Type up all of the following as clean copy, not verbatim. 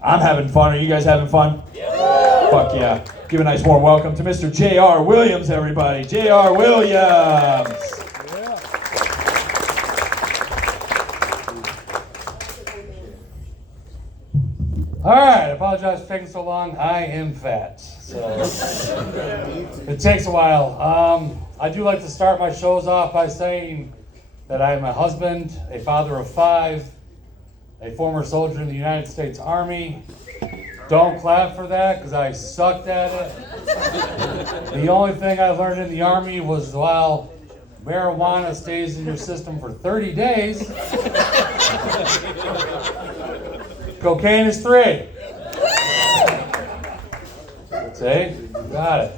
I'm having fun. Are you guys having fun? Yeah. Fuck yeah. Give a nice warm welcome to Mr. J.R. Williams, everybody. J.R. Williams. All right, I apologize for taking so long. I am fat, so it takes a while. I do like to start my shows off by saying that I am a husband, a father of 5, a former soldier in the United States Army. Don't clap for that, because I sucked at it. The only thing I learned in the Army was while marijuana stays in your system for 30 days, cocaine is 3. See? Got it.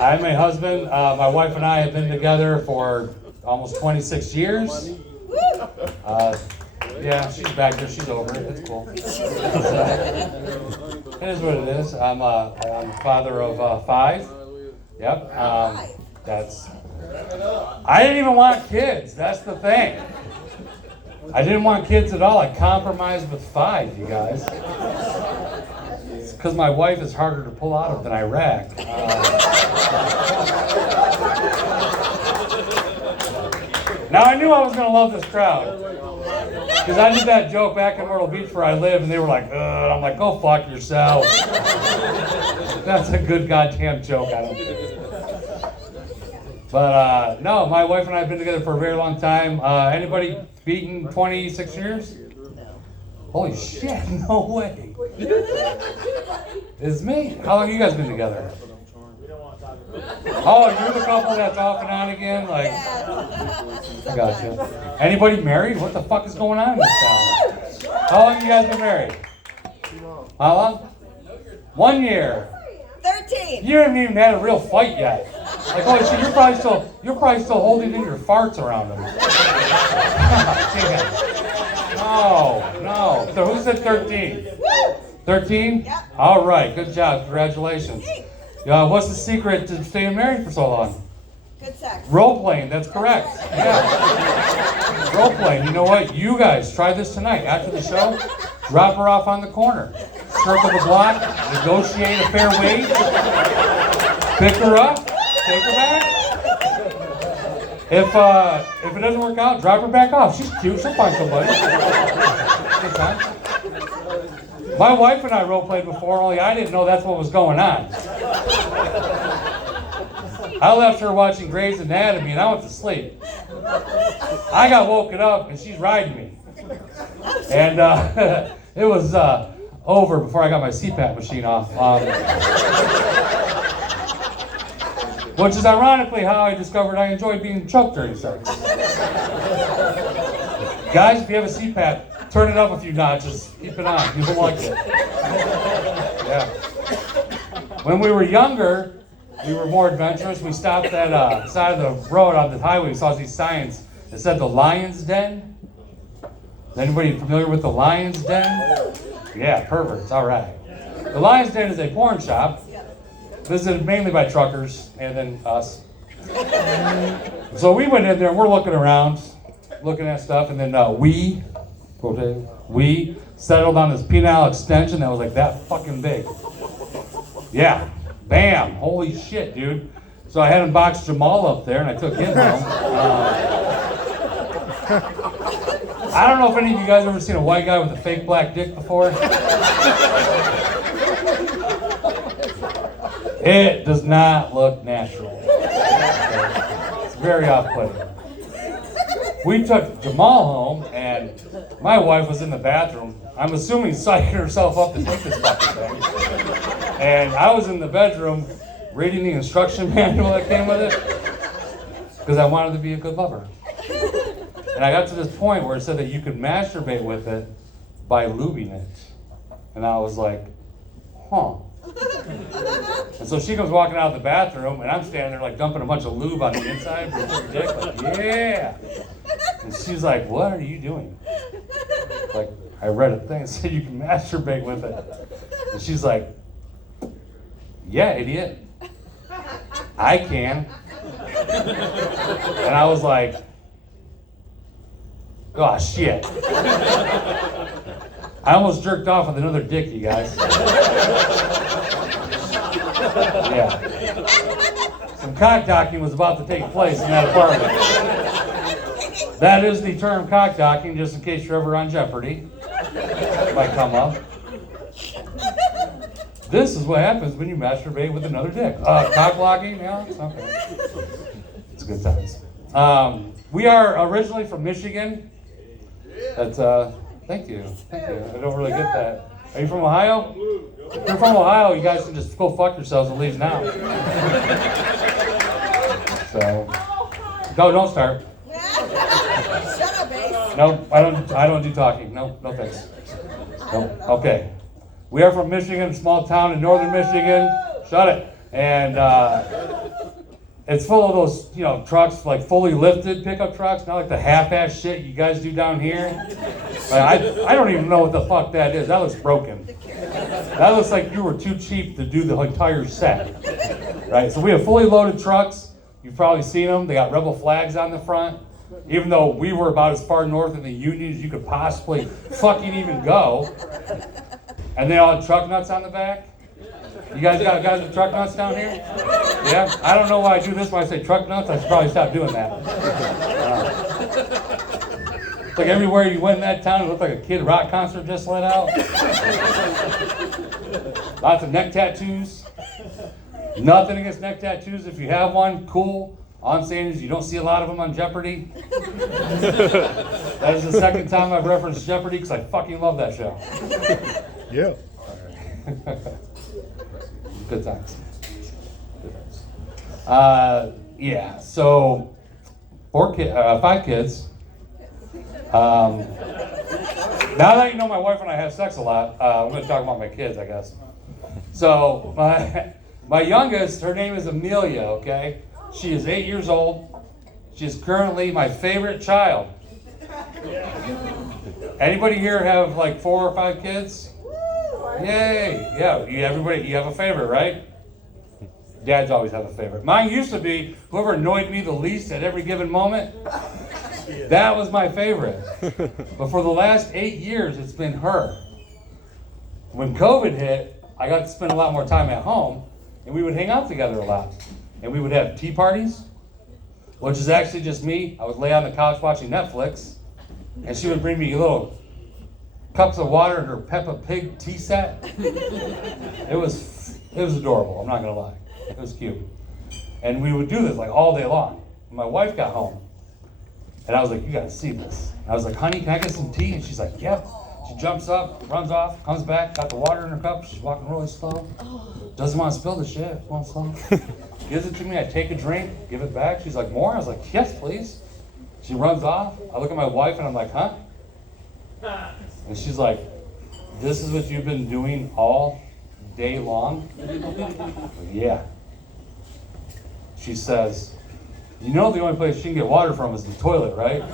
I'm a husband. My wife and I have been together for almost 26 years. Yeah, she's back there. She's over it. It's cool. It is what it is. I'm a father of 5. Yep. I didn't even want kids. That's the thing. I didn't want kids at all. I compromised with 5, you guys. It's because my wife is harder to pull out of than Iraq. Now I knew I was going to love this crowd. Because I did that joke back in Myrtle Beach where I live, and they were like, ugh. I'm like, go fuck yourself. That's a good goddamn joke. I don't care. But no, my wife and I have been together for a very long time. Anybody beaten 26 years? Holy shit, no way. It's me. How long have you guys been together? Oh, you're the couple that's off and on again? Like, gotcha. Anybody married? What the fuck is going on in this town? How long have you guys been married? How long? 1 year. 13. You haven't even had a real fight yet. Like, holy shit, you're probably still holding in your farts around them. No. So who said 13? 13? Yep. All right, good job. Congratulations. What's the secret to staying married for so long? Good sex. Role playing, that's correct. Yeah. Role playing. You know what? You guys try this tonight. After the show, drop her off on the corner. Circle the block, negotiate a fair wage, pick her up, take her back. If it doesn't work out, drop her back off. She's cute, she'll find somebody. Good time. My wife and I role played before, only I didn't know that's what was going on. I left her watching Grey's Anatomy and I went to sleep. I got woken up and she's riding me. And it was over before I got my CPAP machine off. Which is ironically how I discovered I enjoy being choked during sex. Guys, if you have a CPAP, turn it up a few notches. Keep it on. People like it. Yeah. When we were younger, we were more adventurous. We stopped at the side of the road on the highway. We saw these signs that said the Lion's Den. Is anybody familiar with the Lion's Den? Yeah, perverts. All right. The Lion's Den is a porn shop visited mainly by truckers and then us. So we went in there and we're looking around, looking at stuff, and then we settled on this penile extension that was like that fucking big. Yeah, bam, holy shit, dude. So I had him box Jamal up there and I took him home. I don't know if any of you guys ever seen a white guy with a fake black dick before. It does not look natural. It's very off-putting. We took Jamal home, and my wife was in the bathroom. I'm assuming psyching herself up to take this fucking thing. And I was in the bedroom reading the instruction manual that came with it because I wanted to be a good lover. And I got to this point where it said that you could masturbate with it by lubing it. And I was like, huh. And so she comes walking out of the bathroom, and I'm standing there like dumping a bunch of lube on the inside with her dick, like, yeah. And she's like, what are you doing? Like, I read a thing that said you can masturbate with it. And she's like, yeah, idiot. I can. And I was like, oh, shit. I almost jerked off with another dick, you guys. Yeah. Some cock docking was about to take place in that apartment. That is the term cock docking, just in case you're ever on Jeopardy. It might come up. This is what happens when you masturbate with another dick. Cock blocking, yeah, it's okay. It's good times. We are originally from Michigan. That's thank you. I don't really get that. Are you from Ohio? If you're from Ohio, you guys can just go fuck yourselves and leave now. So, go, don't start. Shut up, Ace. No, I don't do talking. No thanks. No. Okay. We are from Michigan, a small town in northern Michigan. Shut it. And it's full of those, trucks, like fully lifted pickup trucks, not like the half-ass shit you guys do down here. Like, I don't even know what the fuck that is. That looks broken. That looks like you were too cheap to do the entire set. Right? So we have fully loaded trucks. You've probably seen them. They got rebel flags on the front. Even though we were about as far north in the Union as you could possibly fucking even go. And they all had truck nuts on the back. You guys got guys with truck nuts down here? Yeah? I don't know why I do this when I say truck nuts. I should probably stop doing that. It's like everywhere you went in that town, it looked like a Kid Rock concert just let out. Lots of neck tattoos. Nothing against neck tattoos. If you have one, cool. All I'm saying is you don't see a lot of them on Jeopardy. That is the second time I've referenced Jeopardy because I fucking love that show. Yeah. Good times. Yeah, so 5 kids. Now that you know my wife and I have sex a lot, I'm going to talk about my kids, I guess. So my youngest, her name is Amelia, okay? She is 8 years old. She is currently my favorite child. Anybody here have like 4 or 5 kids? Yay! Yeah, everybody, you have a favorite, right? Dads always have a favorite. Mine used to be whoever annoyed me the least at every given moment. That was my favorite. But for the last 8 years, it's been her. When COVID hit, I got to spend a lot more time at home, and we would hang out together a lot. And we would have tea parties, which is actually just me. I would lay on the couch watching Netflix, and she would bring me little cups of water in her Peppa Pig tea set. It was adorable, I'm not gonna lie. It was cute. And we would do this like all day long. And my wife got home, and I was like, you gotta see this. And I was like, honey, can I get some tea? And she's like, yep. She jumps up, runs off, comes back, got the water in her cup. She's walking really slow. Doesn't want to spill the shit, won't slow. Gives it to me, I take a drink, give it back. She's like, more? I was like, yes, please. She runs off. I look at my wife and I'm like, huh? And she's like, this is what you've been doing all day long? Yeah. She says, you know the only place she can get water from is the toilet, right?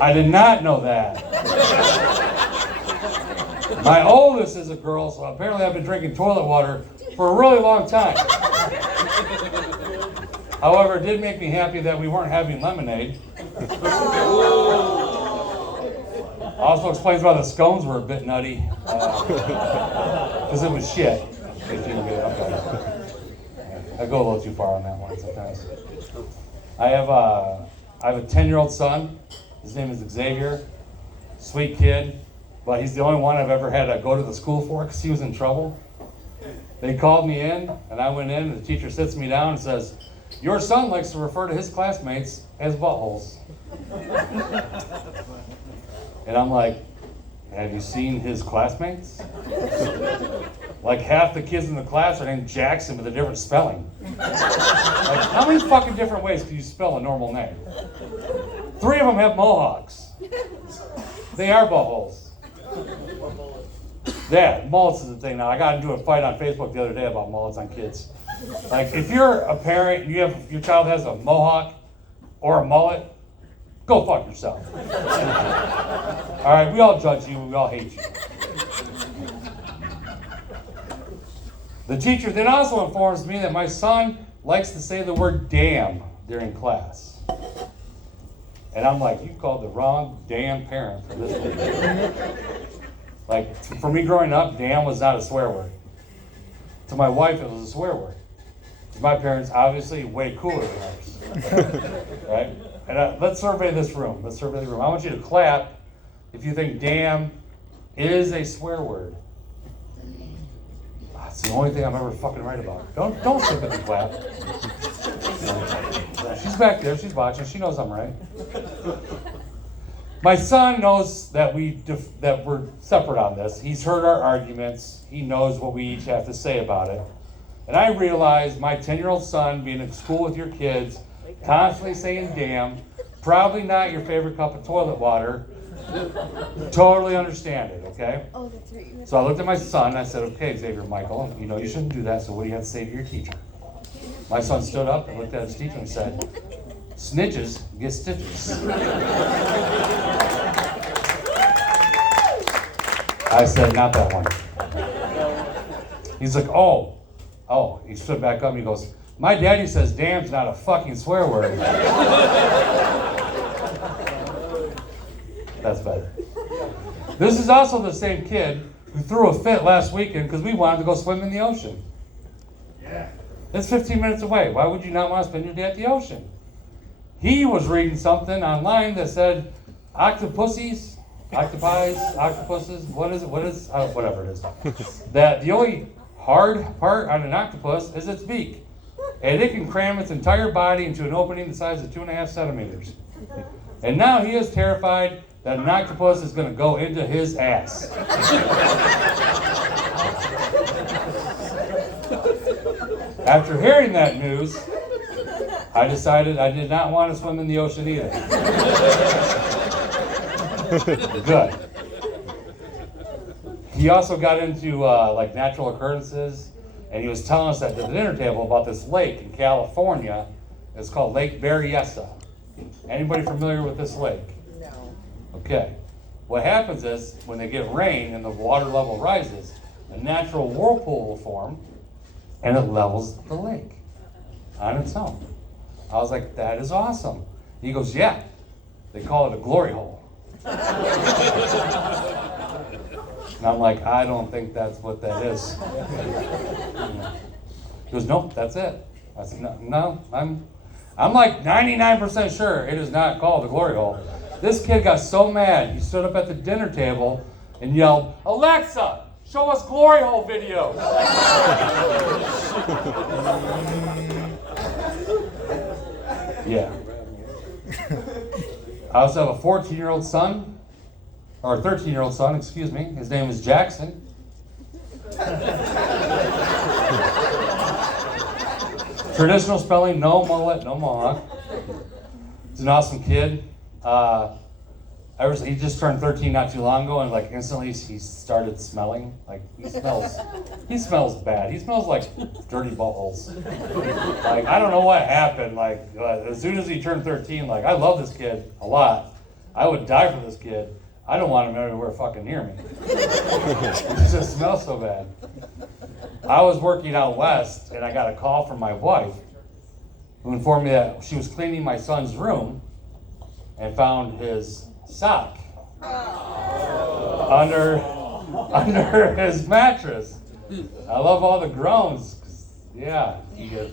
I did not know that. My oldest is a girl, so apparently I've been drinking toilet water for a really long time. However, it did make me happy that we weren't having lemonade. Also explains why the scones were a bit nutty. Because it was shit. I go a little too far on that one sometimes. I have a 10-year-old son. His name is Xavier. Sweet kid. But he's the only one I've ever had to go to the school for because he was in trouble. They called me in, and I went in, and the teacher sits me down and says, your son likes to refer to his classmates as buttholes. And I'm like, have you seen his classmates? Like half the kids in the class are named Jackson with a different spelling. Like, how many fucking different ways can you spell a normal name? 3 of them have mohawks. They are buttholes. Yeah, mullets is the thing now. I got into a fight on Facebook the other day about mullets on kids. Like, if you're a parent, your child has a mohawk or a mullet, go fuck yourself. All right, we all judge you, we all hate you. The teacher then also informs me that my son likes to say the word damn during class. And I'm like, you called the wrong damn parent for this one. Like, for me growing up, damn was not a swear word. To my wife, it was a swear word. To my parents, obviously, way cooler than ours. Right? And let's survey this room. Let's survey the room. I want you to clap if you think damn is a swear word. That's the only thing I'm ever fucking right about. Don't sympathy clap. She's back there. She's watching. She knows I'm right. My son knows that we're separate on this. He's heard our arguments. He knows what we each have to say about it. And I realize my 10-year-old son being in school with your kids, constantly saying damn, probably not your favorite cup of toilet water. Totally understand it, okay? Oh, that's right. So I looked at my son and I said, okay, Xavier Michael, you know you shouldn't do that, so what do you have to say to your teacher? My son stood up and looked at his teacher and said, snitches get stitches. I said, not that one. He's like, oh. He stood back up and he goes, my daddy says damn's not a fucking swear word. That's better. This is also the same kid who threw a fit last weekend because we wanted to go swim in the ocean. Yeah. It's 15 minutes away. Why would you not want to spend your day at the ocean? He was reading something online that said octopuses, octopuses, whatever it is. That the only hard part on an octopus is its beak. And it can cram its entire body into an opening the size of 2.5 centimeters. And now he is terrified that an octopus is going to go into his ass. After hearing that news, I decided I did not want to swim in the ocean either. Good. He also got into like natural occurrences, and he was telling us at the dinner table about this lake in California. It's called Lake Berryessa. Anybody familiar with this lake? No. Okay. What happens is when they get rain and the water level rises, a natural whirlpool will form, and it levels the lake on its own. I was like, that is awesome. He goes, yeah. They call it a glory hole. And I'm like, I don't think that's what that is. He goes, nope, that's it. I said, no, I'm like 99% sure it is not called a glory hole. This kid got so mad, he stood up at the dinner table and yelled, Alexa, show us glory hole video. Yeah. I also have a 14-year-old son. Or a 13-year-old son, excuse me. His name is Jackson. Traditional spelling, no mullet, no mohawk. He's an awesome kid. He just turned 13 not too long ago, and like instantly he started smelling. Like he smells bad. He smells like dirty buttholes. Like I don't know what happened. Like as soon as he turned 13, like I love this kid a lot. I would die for this kid. I don't want him anywhere fucking near me. He just smells so bad. I was working out west, and I got a call from my wife, who informed me that she was cleaning my son's room and found his sock under his mattress. I love all the groans. Yeah,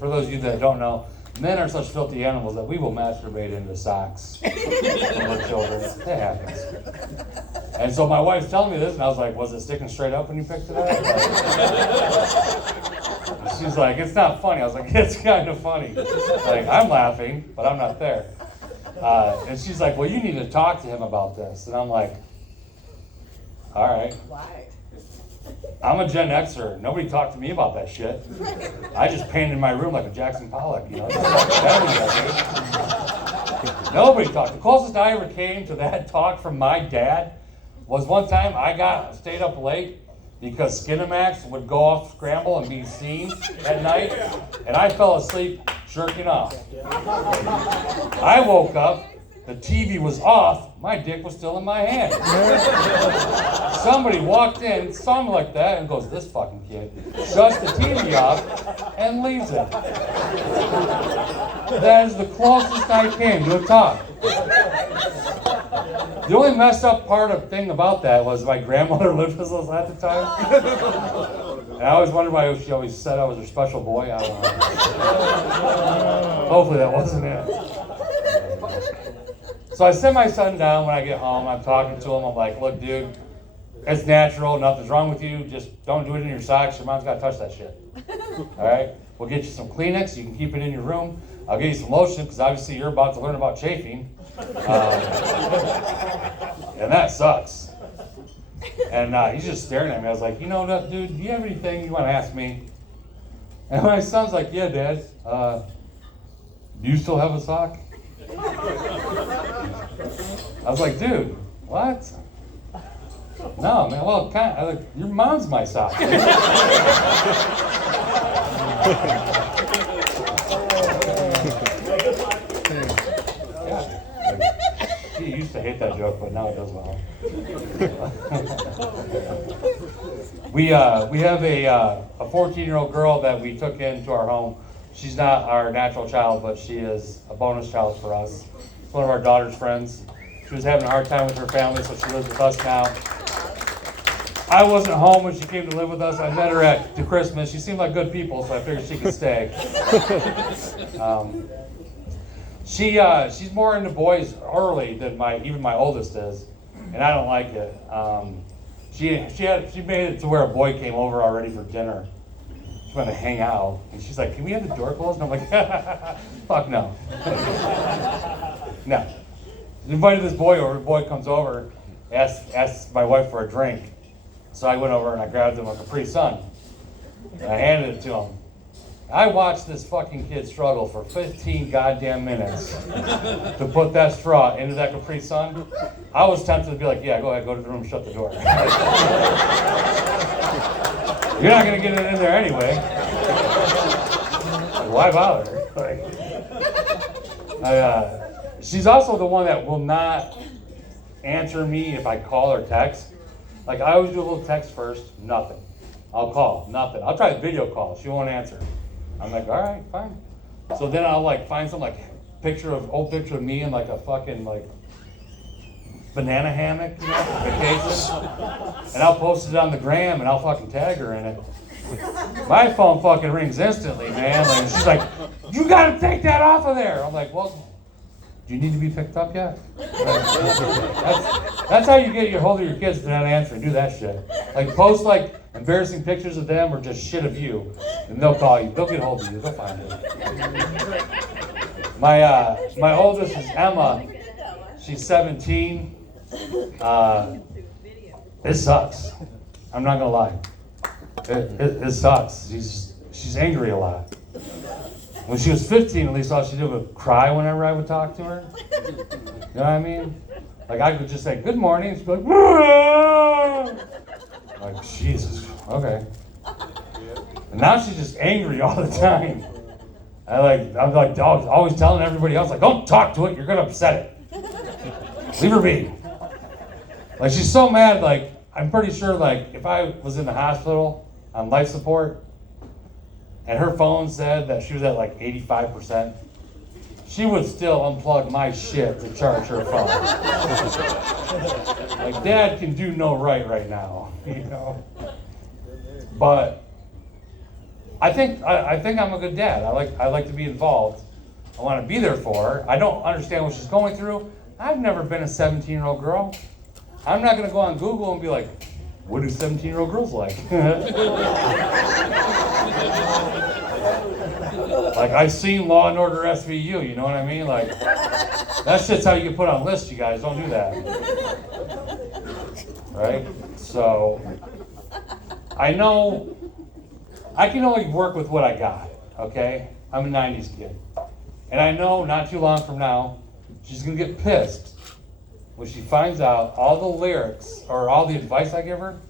for those of you that don't know, men are such filthy animals that we will masturbate into socks from our children. It happens. And so my wife's telling me this, and I was like, was it sticking straight up when you picked it up? Like, she's like, it's not funny. I was like, it's kind of funny. Like, I'm laughing, but I'm not there. And she's like, well, you need to talk to him about this. And I'm like, all right. Why? I'm a Gen Xer. Nobody talked to me about that shit. I just painted my room like a Jackson Pollock, you know. Nobody talked. The closest I ever came to that talk from my dad was one time I stayed up late because Skinamax would go off scramble and be seen at night, and I fell asleep jerking off. I woke up the TV was off, my dick was still in my hand. Somebody walked in, saw me like that, and goes, this fucking kid, shuts the TV off, and leaves it. That is the closest I came to a talk. The only messed up thing about that was my grandmother lived with us at the time. And I always wondered why she always said I was her special boy. I don't know. Hopefully that wasn't it. So I sit my son down when I get home. I'm talking to him. I'm like, look, dude, it's natural. Nothing's wrong with you. Just don't do it in your socks. Your mom's got to touch that shit. All right? We'll get you some Kleenex. You can keep it in your room. I'll get you some lotion because obviously you're about to learn about chafing. And that sucks. And he's just staring at me. I was like, you know what, dude, do you have anything you want to ask me? And my son's like, yeah, Dad. Do you still have a sock? I was like, dude, what? No, man, well, your mom's my sock. She used to hate that joke, but now it does well. We have a 14-year-old girl that we took into our home. She's not our natural child, but she is a bonus child for us. It's one of our daughter's friends. She was having a hard time with her family, so she lives with us now. I wasn't home when she came to live with us. I met her at Christmas. She seemed like good people, so I figured she could stay. She's more into boys early than even my oldest is, and I don't like it. She made it to where a boy came over already for dinner. She wanted to hang out, and she's like, "Can we have the door closed?" And I'm like, "Fuck no." No. Invited this boy over. The boy comes over, asks my wife for a drink. So I went over and I grabbed him a Capri Sun, and I handed it to him. I watched this fucking kid struggle for 15 goddamn minutes to put that straw into that Capri Sun. I was tempted to be like, yeah, go ahead, go to the room, shut the door. You're not going to get it in there anyway. Like, why bother? She's also the one that will not answer me if I call or text. Like, I always do a little text first, nothing. I'll call, nothing. I'll try the video call, she won't answer. I'm like, all right, fine. So then I'll like find some like old picture of me in like a fucking like banana hammock, you know, vacation. And I'll post it on the gram and I'll fucking tag her in it. My phone fucking rings instantly, man. Like, she's like, you gotta take that off of there. I'm like, well, do you need to be picked up yet? That's how you get your hold of your kids to not answer and do that shit. Like post like embarrassing pictures of them or just shit of you, and they'll call you. They'll get hold of you. They'll find you. My oldest is Emma. She's 17. It sucks. I'm not gonna lie. It sucks. She's angry a lot. When she was 15, at least all she did was cry whenever I would talk to her. You know what I mean? Like I could just say, good morning, and she'd be like, Whoa! Like, Jesus, okay. And now she's just angry all the time. I'm like always telling everybody else, like, don't talk to it, you're gonna upset it. Leave her be. Like, she's so mad, like, I'm pretty sure, like, if I was in the hospital on life support, and her phone said that she was at like 85%, she would still unplug my shit to charge her phone. Like, Dad can do no right now, you know? But I think I'm a good dad. I like to be involved. I want to be there for her. I don't understand what she's going through. I've never been a 17-year-old girl. I'm not going to go on Google and be like, what do 17-year-old girls like? Like, I've seen Law and Order SVU, you know what I mean? Like, that shit's how you get put on lists, you guys. Don't do that. Right? So, I know I can only work with what I got, okay? I'm a 90s kid. And I know not too long from now, she's going to get pissed when she finds out all the lyrics or all the advice I give her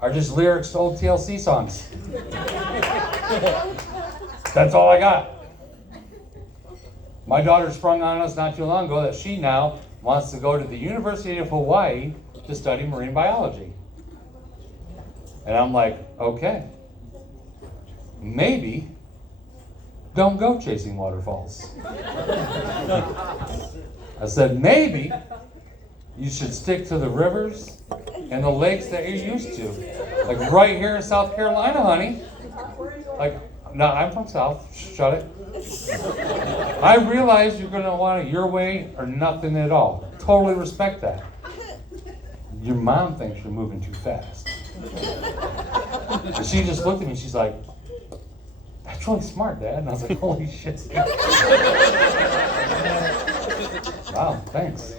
are just lyrics to old TLC songs. That's all I got. My daughter sprung on us not too long ago that she now wants to go to the University of Hawaii to study marine biology. And I'm like, okay, maybe don't go chasing waterfalls. I said, maybe you should stick to the rivers and the lakes that you're used to. Like right here in South Carolina, honey. Like, no, I'm from South. Shut it. I realize you're going to want it your way or nothing at all. Totally respect that. Your mom thinks you're moving too fast. And she just looked at me, she's like, that's really smart, Dad. And I was like, holy shit. Wow, thanks.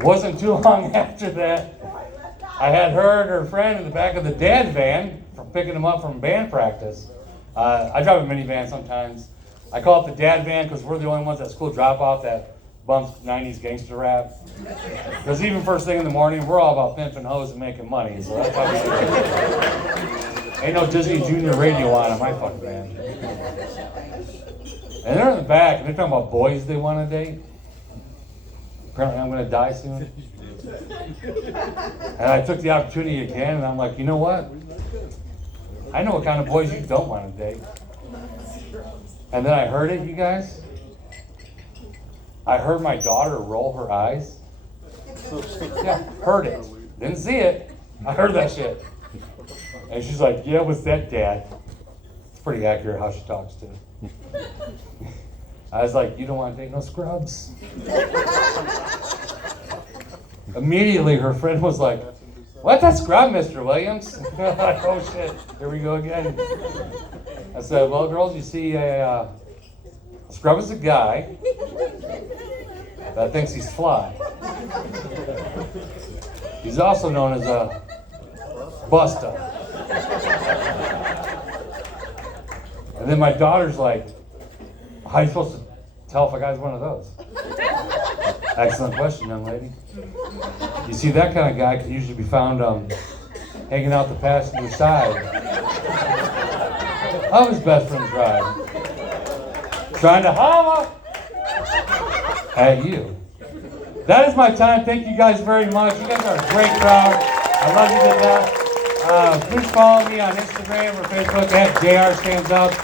Wasn't too long after that, I had her and her friend in the back of the dad van from picking them up from band practice. I drive a minivan sometimes. I call it the dad van because we're the only ones at school drop off that bumps 90s gangster rap. Because even first thing in the morning, we're all about pimping hoes and making money. So that's how we do it. Ain't no Disney Junior radio on my fucking band. And they're in the back and they're talking about boys they want to date. Apparently I'm going to die soon. And I took the opportunity again and I'm like, you know what? I know what kind of boys you don't want to date. And then I heard it, you guys. I heard my daughter roll her eyes. Yeah, heard it. Didn't see it. I heard that shit. And she's like, yeah, what's that, Dad? It's pretty accurate how she talks too. I was like, you don't want to date no scrubs? Immediately her friend was like, what, that scrub, Mr. Williams? I'm like, oh shit, here we go again. I said, well, girls, you see, a scrub is a guy that thinks he's fly. He's also known as a busta. And then my daughter's like, how are you supposed to tell if a guy's one of those? Excellent question, young lady. You see, that kind of guy can usually be found hanging out the passenger side of his best friend's ride, trying to holler at you. That is my time. Thank you guys very much. You guys are a great crowd. I love you to death. Please follow me on Instagram or Facebook at JR Stands Up.